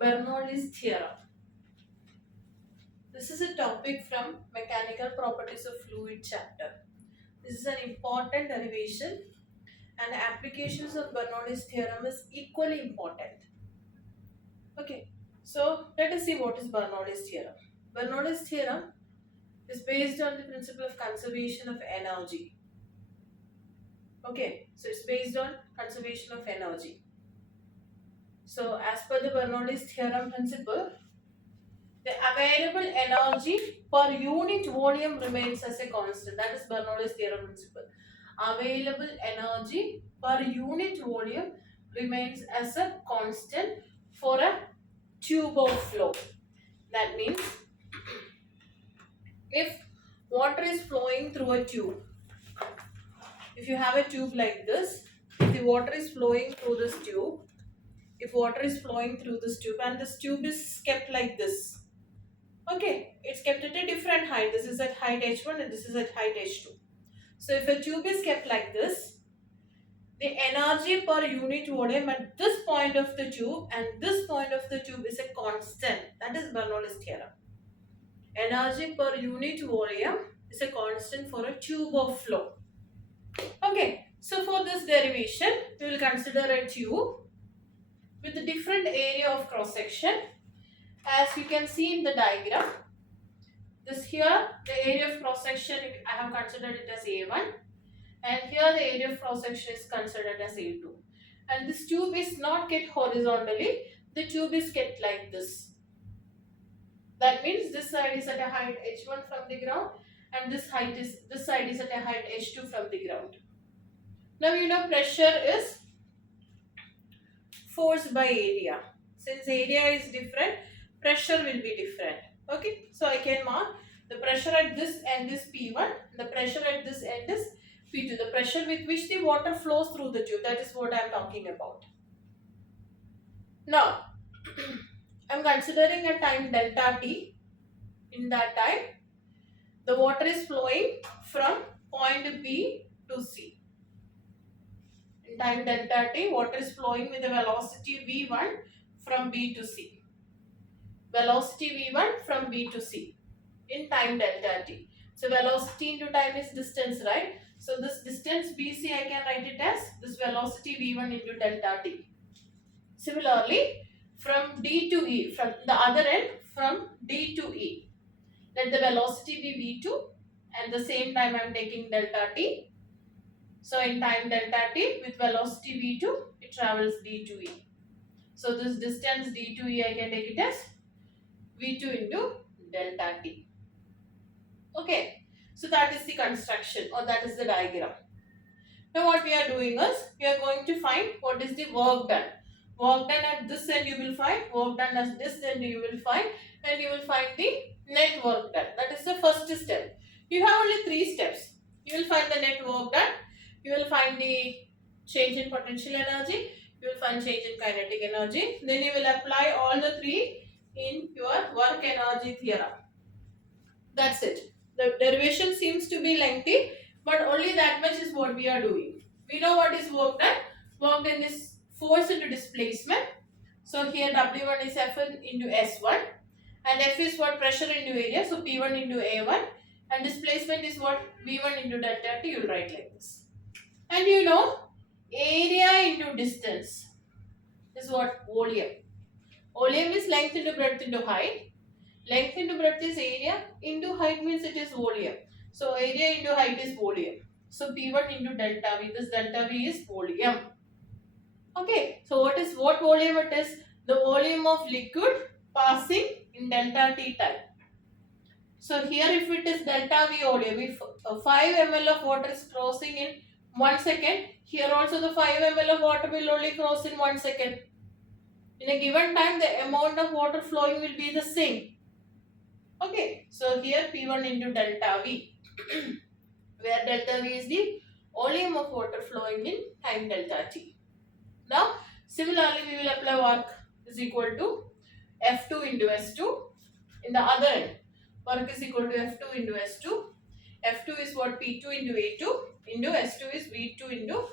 Bernoullis theorem. This is a topic from Mechanical Properties of Fluid chapter. This is an important derivation and applications of Bernoullis theorem is equally important. Okay, so let us see what is Bernoullis theorem. Bernoullis theorem is based on the principle of conservation of energy. Okay, so it's based on conservation of energy. So as per the Bernoullis theorem principle, the available energy per unit volume remains as a constant. That is Bernoullis theorem principle. Available energy per unit volume remains as a constant for a tube of flow. That means if water is flowing through a tube, if you have a tube like this, if the water is flowing through this tube, if water is flowing through this tube and this tube is kept like this, okay, it's kept at a different height. This is at height h1 and this is at height h2. So if a tube is kept like this, the energy per unit volume at this point of the tube and this point of the tube is a constant. That is Bernoullis theorem. Energy per unit volume is a constant for a tube of flow. Okay, so for this derivation, we will consider a tube with a different area of cross section. As you can see in the diagram, this here the area of cross section I have considered it as A1, and here the area of cross section is considered as A2. And this tube is not kept horizontally, the tube is kept like this. That means this side is at a height h1 from the ground and this side is at a height h2 from the ground. Now you know pressure is force by area. Since area is different, pressure will be different. Okay, so I can mark the pressure at this end is P1, the pressure at this end is P2, the pressure with which the water flows through the tube. That is what I am talking about. Now, I am considering a time delta t. In that time, the water is flowing from point B to C. In time delta t, water is flowing with a velocity v1 from B to C. Velocity v1 from B to C in time delta t. So velocity into time is distance, right? So this distance BC I can write it as this velocity v1 into delta t. Similarly, from D to E, from the other end, from D to E, let the velocity be v2 and the same time I am taking delta t. So in time delta t with velocity v2, it travels D to E. So this distance D to E I can take it as v2 into delta t. Okay, so that is the construction or that is the diagram. Now what we are doing is, we are going to find what is the work done. Work done at this end you will find, work done at this end you will find, and you will find the net work done. That is the first step. You have only 3 steps. You will find the net work done, you will find the change in potential energy, you will find change in kinetic energy. Then you will apply all the 3 in your work energy theorem. That's it. The derivation seems to be lengthy, but only that much is what we are doing. We know what is work done. Work done is force into displacement. So here W1 is F1 into S1 and F is what? Pressure into area. So P1 into A1 and displacement is what? V1 into delta T. You will write like this. And you know area into distance is what? Volume. Volume is length into breadth into height. Length into breadth is area, into height means it is volume. So area into height is volume. So P1 into delta V, this delta V is volume. Okay, so what volume it is? The volume of liquid passing in delta T time. So here if it is delta V volume, if 5 ml of water is crossing in 1 second, here also the 5 ml of water will only cross in 1 second. In a given time, the amount of water flowing will be the same. Okay, so here P1 into delta V, where delta V is the volume of water flowing in time delta T. Now, similarly, we will apply work is equal to F2 into S2. In the other end, work is equal to F2 into S2. F2 is what? P2 into A2 into S2 is V2 into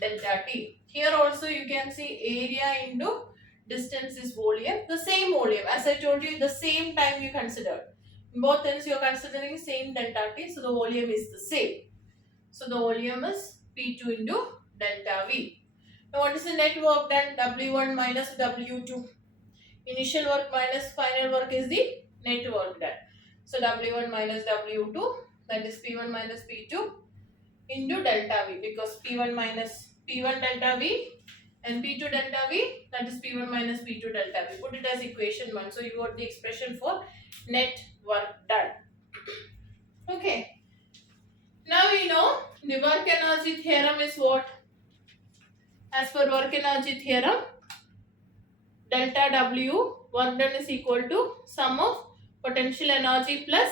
delta T. Here also you can see area into distance is volume, the same volume. As I told you, the same time you consider. In both ends you are considering same delta T, so the volume is the same. So the volume is P2 into delta V. Now what is the net work done? W1 minus W2. Initial work minus final work is the net work done. So W1 minus W2, that is P1 minus P2 into delta V, because P1 minus P1 delta V and P2 delta V, that is P1 minus P2 delta V. Put it as equation 1. So you got the expression for net work done. Okay. Now we know the work energy theorem is what? As per work energy theorem, delta W work done is equal to sum of potential energy plus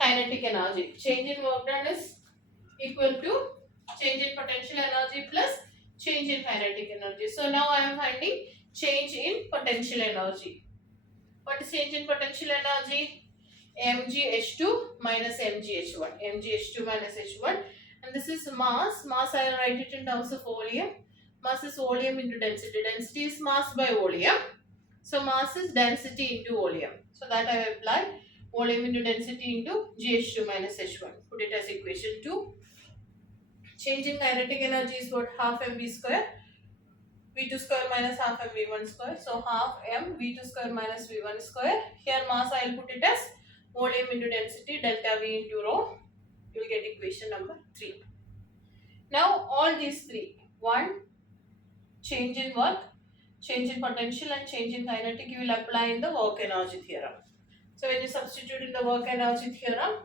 kinetic energy. Change in work done is equal to change in potential energy plus change in kinetic energy. So now I am finding change in potential energy. What is change in potential energy? mgh2 minus mgh1. mgh2 minus h1. And this is mass. Mass, I will write it in terms of volume. Mass is volume into density. Density is mass by volume. So mass is density into volume. So that I have applied. Volume into density into gh2 minus h1. Put it as equation 2. Change in kinetic energy is what? Half mv square. v2 square minus half m v1 square. So half m v2 square minus v1 square. Here mass I will put it as volume into density delta v into rho. You will get equation number 3. Now all these three, 1, change in work, change in potential and change in kinetic, you will apply in the work energy theorem. So when you substitute in the work energy theorem,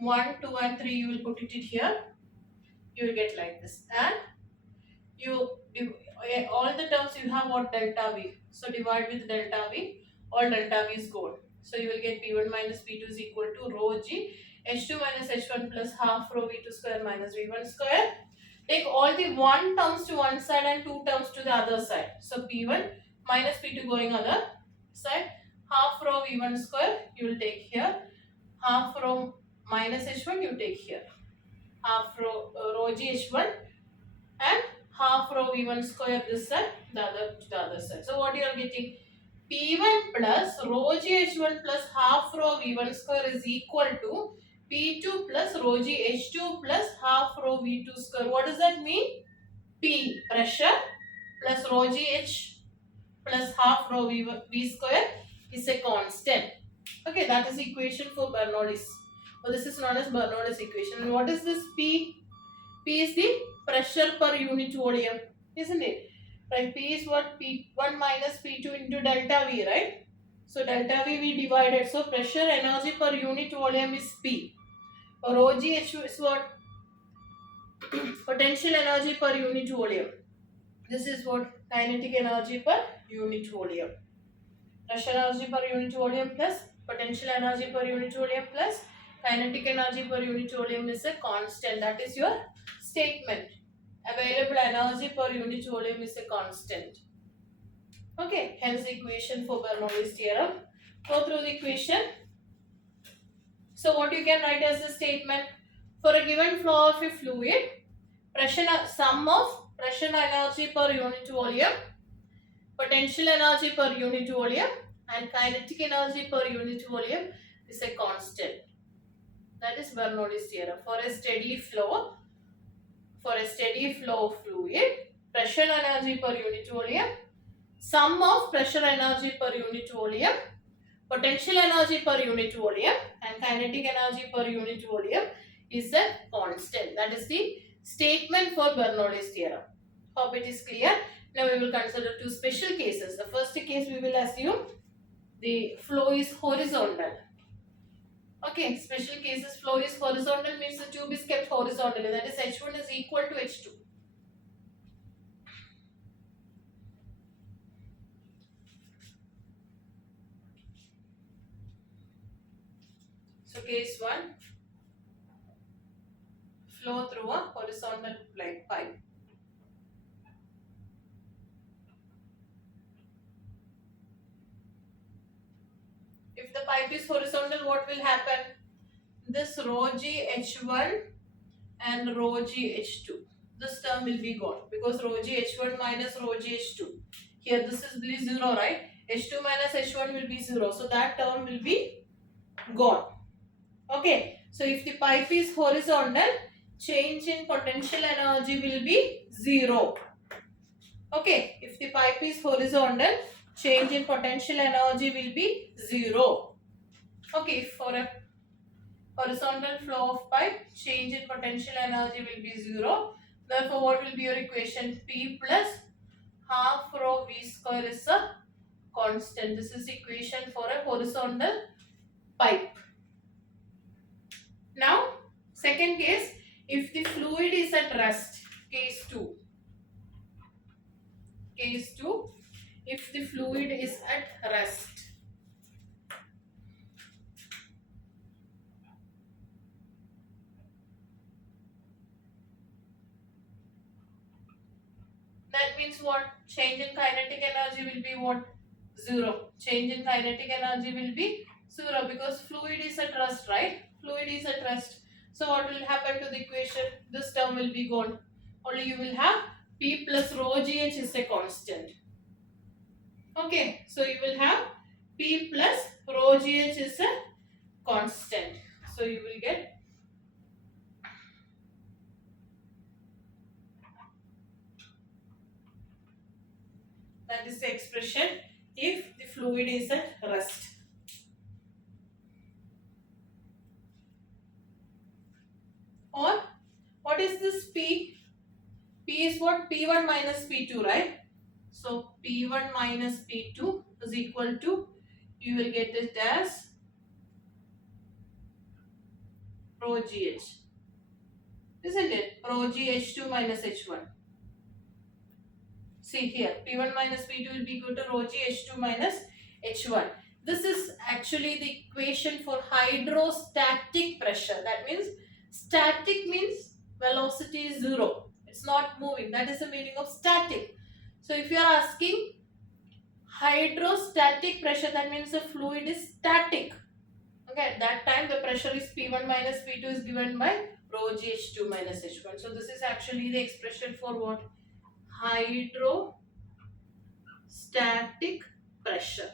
1, 2 and 3 you will put it here. You will get like this. And you all the terms you have what? Delta v. So divide with delta v. All delta v is gone. So you will get P1 minus P2 is equal to rho g h2 minus h1 plus half rho v2 square minus v1 square. Take all the 1 terms to one side and 2 terms to the other side. So P1 minus P2 going other side. Half rho v1 square you will take here. Half rho minus h1 you take here. Half rho g h1 and half rho v1 square this side, the other to the other side. So what you are getting? P1 plus rho g h1 plus half rho v1 square is equal to P2 plus rho g h2 plus half rho v2 square. What does that mean? P, pressure, plus rho g h plus half rho v square is a constant. Okay, that is equation for Bernoullis. So this is known as Bernoullis equation. And what is this P? P is the pressure per unit volume, isn't it? Right, P is what? P1 minus P2 into delta V, right? So delta V we divided. So pressure energy per unit volume is P. Rho g h is what? Potential energy per unit volume. This is what? Kinetic energy per unit volume. Pressure energy per unit volume plus potential energy per unit volume plus kinetic energy per unit volume is a constant. That is your statement. Available energy per unit volume is a constant. Okay, hence equation for Bernoullis theorem. Go through the equation. So what you can write as a statement? For a given flow of a fluid, sum of pressure energy per unit volume, potential energy per unit volume and kinetic energy per unit volume is a constant. That is Bernoullis theorem. For a steady flow of fluid, pressure energy per unit volume, sum of pressure energy per unit volume, potential energy per unit volume and kinetic energy per unit volume is a constant. That is the statement for Bernoullis theorem. Hope it is clear. Now we will consider two special cases. The first case we will assume the flow is horizontal. Okay, special cases flow is horizontal means the tube is kept horizontally. That is H1 is equal to H2. So case 1, flow through a horizontal pipe. If the pipe is horizontal, what will happen? This rho g h1 and rho g h2. This term will be gone because rho g h1 minus rho g h2. here this is be 0, right? H2 minus H1 will be 0. So that term will be gone. Okay. So if the pipe is horizontal, change in potential energy will be 0. Okay. If the pipe is horizontal, change in potential energy will be 0. Okay. For a horizontal flow of pipe, change in potential energy will be 0. Therefore, what will be your equation? P plus half rho V square is a constant. This is equation for a horizontal pipe. Now, second case, if the fluid is at rest, case 2. Case 2, if the fluid is at rest. That means what? Change in kinetic energy will be what? 0. Change in kinetic energy will be 0 because fluid is at rest, right? Fluid is at rest. So what will happen to the equation? This term will be gone. Only you will have P plus rho GH is a constant. Okay, so you will have P plus rho GH is a constant. So you will get that is the expression if the fluid is at rest. Or what is this P? P is what? P1 minus P2, right? So P1 minus P2 is equal to, you will get it as rho GH. Isn't it? Rho GH2 minus H1. See here, P1 minus P2 will be equal to rho GH2 minus H1. This is actually the equation for hydrostatic pressure. That means static means velocity is 0. It's not moving. That is the meaning of static. So if you are asking hydrostatic pressure, that means the fluid is static. Okay, at that time the pressure is P1 minus P2 is given by rho GH2 minus H1. So this is actually the expression for what? Hydrostatic pressure.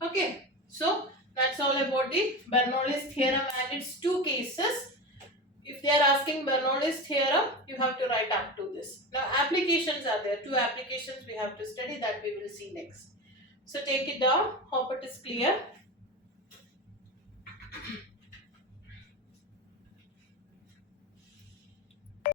Okay, so that's all about the Bernoullis theorem and its two cases. If they are asking Bernoullis theorem, you have to write up to this. Now applications are there. Two applications we have to study that we will see next. So take it down. Hope it is clear.